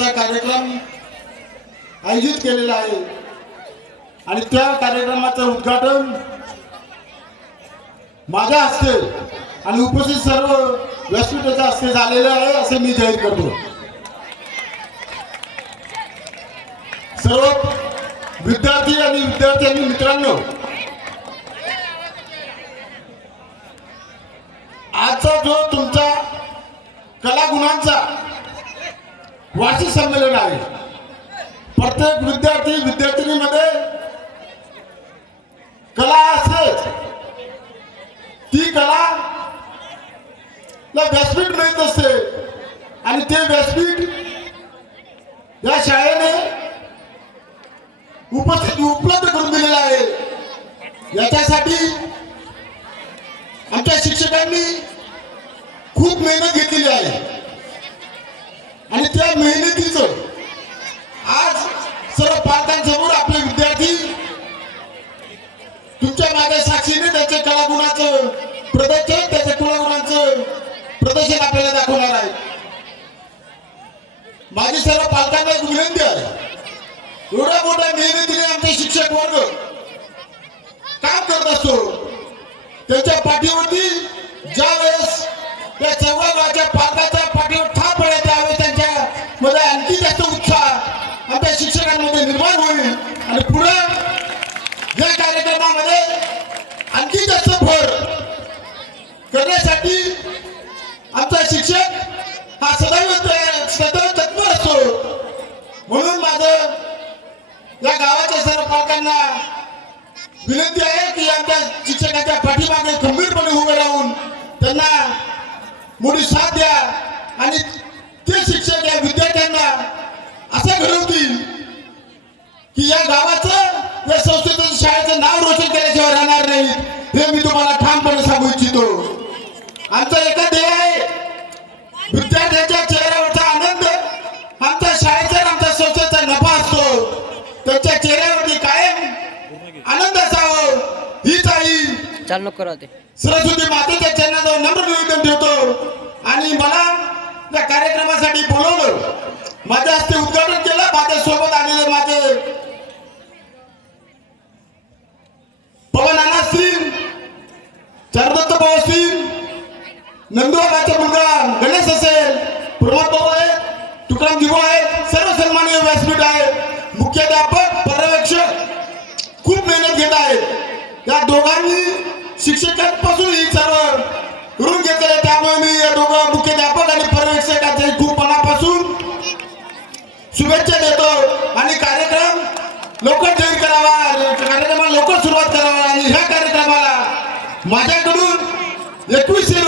दिवसाचा कार्यक्रम आयोजित केलेला आहे. आणि त्या कार्यक्रमाचं उद्घाटन माझ्या हस्ते आणि उपस्थित सर्व व्यासपीठाच्या हस्ते झालेलं आहे असे मी जाहीर करतो. सर्व विद्यार्थी आणि विद्यार्थ्यांनी मित्रांनो आजचा जो तुमचा कलागुणांचा वार्षिक संमेलन आहे. प्रत्येक विद्यार्थी विद्यार्थिनीमध्ये कला असेल ती कला ला व्यासपीठ मिळत असते. आणि ते व्यासपीठ या शाळेने उपस्थित उपलब्ध करून दिलेलं आहे. याच्यासाठी आमच्या शिक्षकांनी खूप मेहनत घेतलेली आहे आणि त्या मेहनतीचं आज सर्व पालकांसमोर आपले विद्यार्थी तुमच्या माझ्या साक्षीने त्याचे कलागुणाचं. प्रदर्शन त्याच्या कलागुणाचं प्रदर्शन आपल्याला दाखवणार आहे. माझी सर्व पालकांना एक विनंती आहे. एवढ्या मोठ्या मेहनतीने आमचे शिक्षक वर्ग काम करत असतो. त्याच्या पाठीवरती ज्या वेळेस त्या चौघाच्या पालकाच्या पाठीवर ठाप पडेल त्यावेळेस त्यांच्या मध्ये आणखी जास्त उत्साह आमच्या शिक्षकांमध्ये निर्माण होईल. कार्यक्रमामध्ये आणखी जास्त भर करण्यासाठी आमचा शिक्षक हा सदैव सदैव तत्पर असतो. म्हणून माझं या गावाच्या सर्व पालकांना विनंती आहे की आमच्या शिक्षकाच्या पाठीमागे खंबीरपणे उभे राहून त्यांना मोठी साथ द्या आणि ते शिक्षक या विद्यार्थ्यांना असं घडवतील की या या शाळेचं नाव रोशन केल्याशिवाय राहणार नाही. हे मी तुम्हाला ठामपणे सांगू इच्छितो. आमचा एकच ध्येय आहे. विद्यार्थ्यांच्या चेहऱ्यावरचा आनंद. आमच्या शाळेचा आमच्या संस्थेचा नफा असतो. त्यांच्या चेहऱ्यावरती कायम आनंद असावं. हीच आई चाल नको राहते सरस्वती मातेच्या चरणाजवळ नम्र निवेदन ठेवतो. आणि मला या कार्यक्रमासाठी बोलवलं. माझ्या हस्ते उद्घाटन नंदुबाबाचा मुलगा गणेश असेल प्रमोद भाऊ आहेत तुकाराम जीव आहेत सर्व सन्माननीय व्यासपीठ आहे मुख्याध्यापक पर्यवेक्षक खूप मेहनत घेत आहेत. या दोघांनी शिक्षकांपासून ही सर्व करून घेतले त्यामुळे मी या दोघं मुख्याध्यापक आणि पर्यवेक्षकांचे खूप मनापासून शुभेच्छा देतो. आणि कार्यक्रम लवकर जाहीर करावा कार्यक्रमाला लवकर सुरुवात करावा. आणि ह्या कार्यक्रमाला माझ्याकडून एकवीसशे